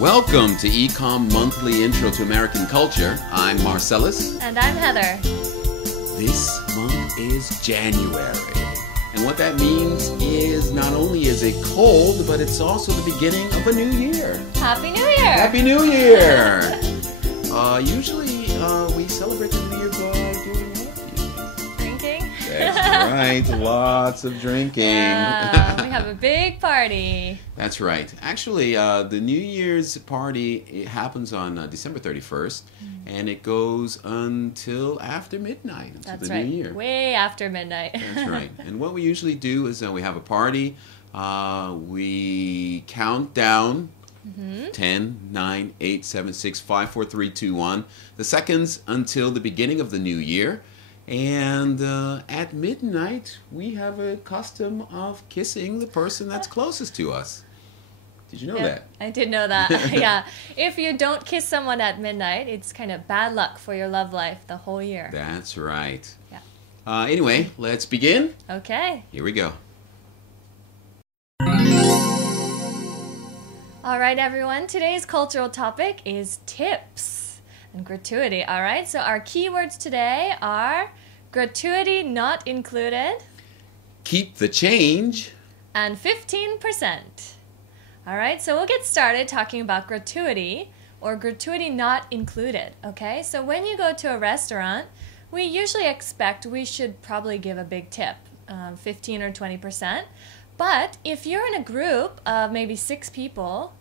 Welcome to Ecom Monthly Intro to American Culture. I'm Marcellus. And I'm Heather. This month is January. And what that means is not only is it cold, but it's also the beginning of a new year. Happy New Year! Happy New Year! Usually we celebrate the New Year by doing what? Drinking? That's right, lots of drinking. Yeah, we have a big party. That's right. Actually, the New Year's party, it happens on December 31st, and it goes until after midnight, until That's the right. New Year. Way after midnight. That's right. And what we usually do is we have a party, we count down 10, 9, 8, 7, 6, 5, 4, 3, 2, 1, the seconds until the beginning of the new year. And at midnight, we have a custom of kissing the person that's closest to us. Did you know that? I did know that. Yeah. If you don't kiss someone at midnight, it's kind of bad luck for your love life the whole year. That's right. Yeah. Anyway, let's begin. Okay. Here we go. All right, everyone. Today's cultural topic is tips and gratuity. All right. So our keywords today are gratuity not included, Keep the change, and 15%. All right. So we'll get started talking about gratuity or gratuity not included. Okay. So when you go to a restaurant, we usually expect we should probably give a big tip, 15 or 20%. But if you're in a group of maybe 6 people,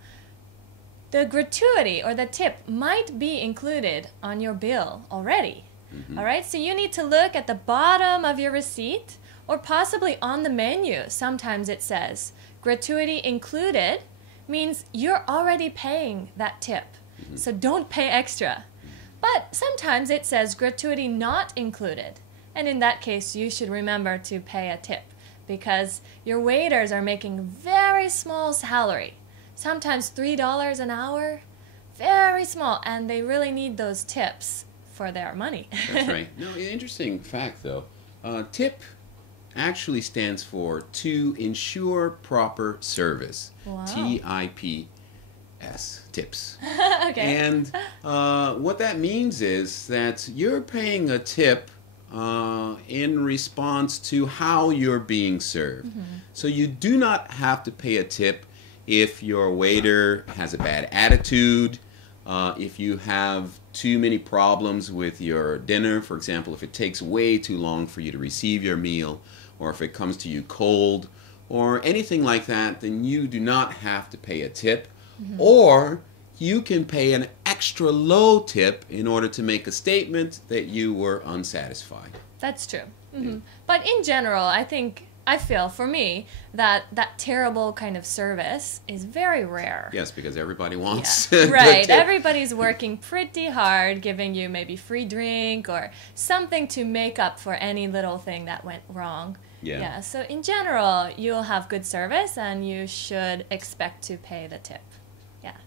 the gratuity or the tip might be included on your bill already. All right, so you need to look at the bottom of your receipt or possibly on the menu. Sometimes it says gratuity included means you're already paying that tip. So don't pay extra. But sometimes it says gratuity not included. And in that case, you should remember to pay a tip because your waiters are making very small salary. Sometimes $3 an hour, very small, and they really need those tips for their money. That's right. No, interesting fact though. Tip actually stands for to ensure proper service. Wow. T-I-P-S. Tips. Okay. And what that means is that you're paying a tip in response to how you're being served. So you do not have to pay a tip if your waiter has a bad attitude, if you have too many problems with your dinner, for example, if it takes way too long for you to receive your meal, or if it comes to you cold, or anything like that, then you do not have to pay a tip. Or you can pay an extra low tip in order to make a statement that you were unsatisfied. That's true. But in general, I feel, for me, that terrible kind of service is very rare. Yes, because everybody wants Right. the tip. Everybody's working pretty hard, giving you maybe free drink or something to make up for any little thing that went wrong. Yeah. So in general, you'll have good service and you should expect to pay the tip. Yeah.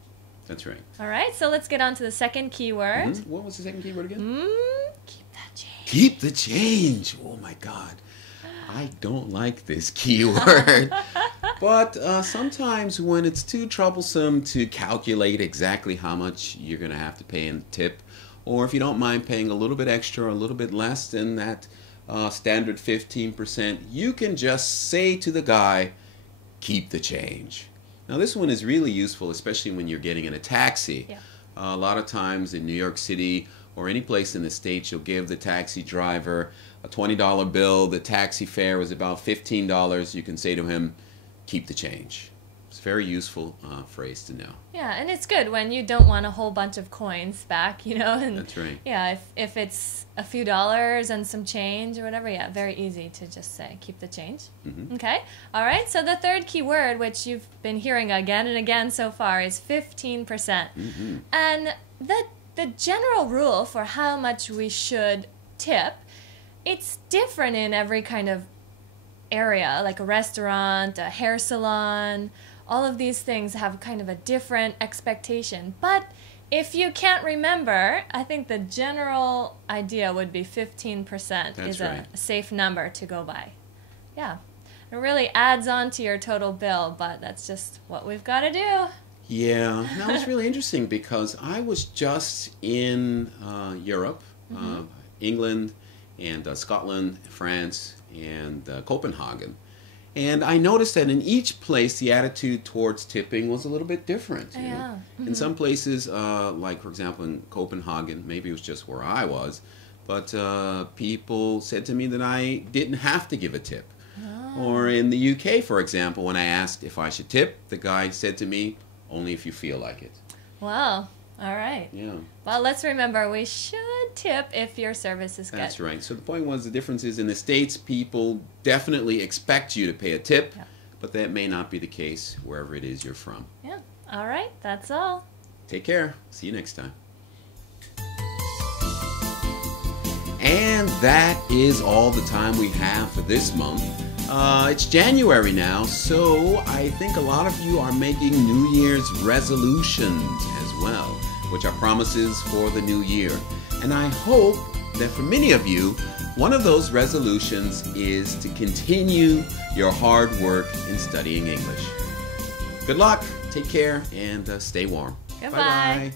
That's right. All right, so let's get on to the second keyword. What was the second keyword again? Keep that change. Keep the change. Oh my God. I don't like this keyword. But sometimes when it's too troublesome to calculate exactly how much you're going to have to pay in tip, or if you don't mind paying a little bit extra or a little bit less than that standard 15%, you can just say to the guy, keep the change. Now this one is really useful, especially when you're getting in a taxi. Yeah. A lot of times in New York City or any place in the States, you'll give the taxi driver a $20 bill. The taxi fare was about $15. You can say to him, keep the change. It's a very useful phrase to know. Yeah, and it's good when you don't want a whole bunch of coins back, And That's right. yeah, if it's a few dollars and some change or whatever, yeah, very easy to just say, keep the change. Okay, all right, so the third key word, which you've been hearing again and again so far, is 15%. And the general rule for how much we should tip, it's different in every kind of area, like a restaurant, a hair salon. All of these things have kind of a different expectation. But if you can't remember, I think the general idea would be 15% is a safe number to go by. Yeah. It really adds on to your total bill, but that's just what we've got to do. Yeah, that was really interesting because I was just in Europe, England, and Scotland, France, and Copenhagen. And I noticed that in each place, the attitude towards tipping was a little bit different. You know? In some places, like for example in Copenhagen, maybe it was just where I was, but people said to me that I didn't have to give a tip. Or in the UK, for example, when I asked if I should tip, the guy said to me, only if you feel like it. Wow. All right. Yeah. Well, let's remember we should tip if your service is good. That's right. So the point was the difference is in the States, people definitely expect you to pay a tip, but that may not be the case wherever it is you're from. Yeah. All right. That's all. Take care. See you next time. And that is all the time we have for this month. It's January now, so I think a lot of you are making New Year's resolutions as well, which are promises for the new year. And I hope that for many of you, one of those resolutions is to continue your hard work in studying English. Good luck, take care, and stay warm. Goodbye. Bye-bye.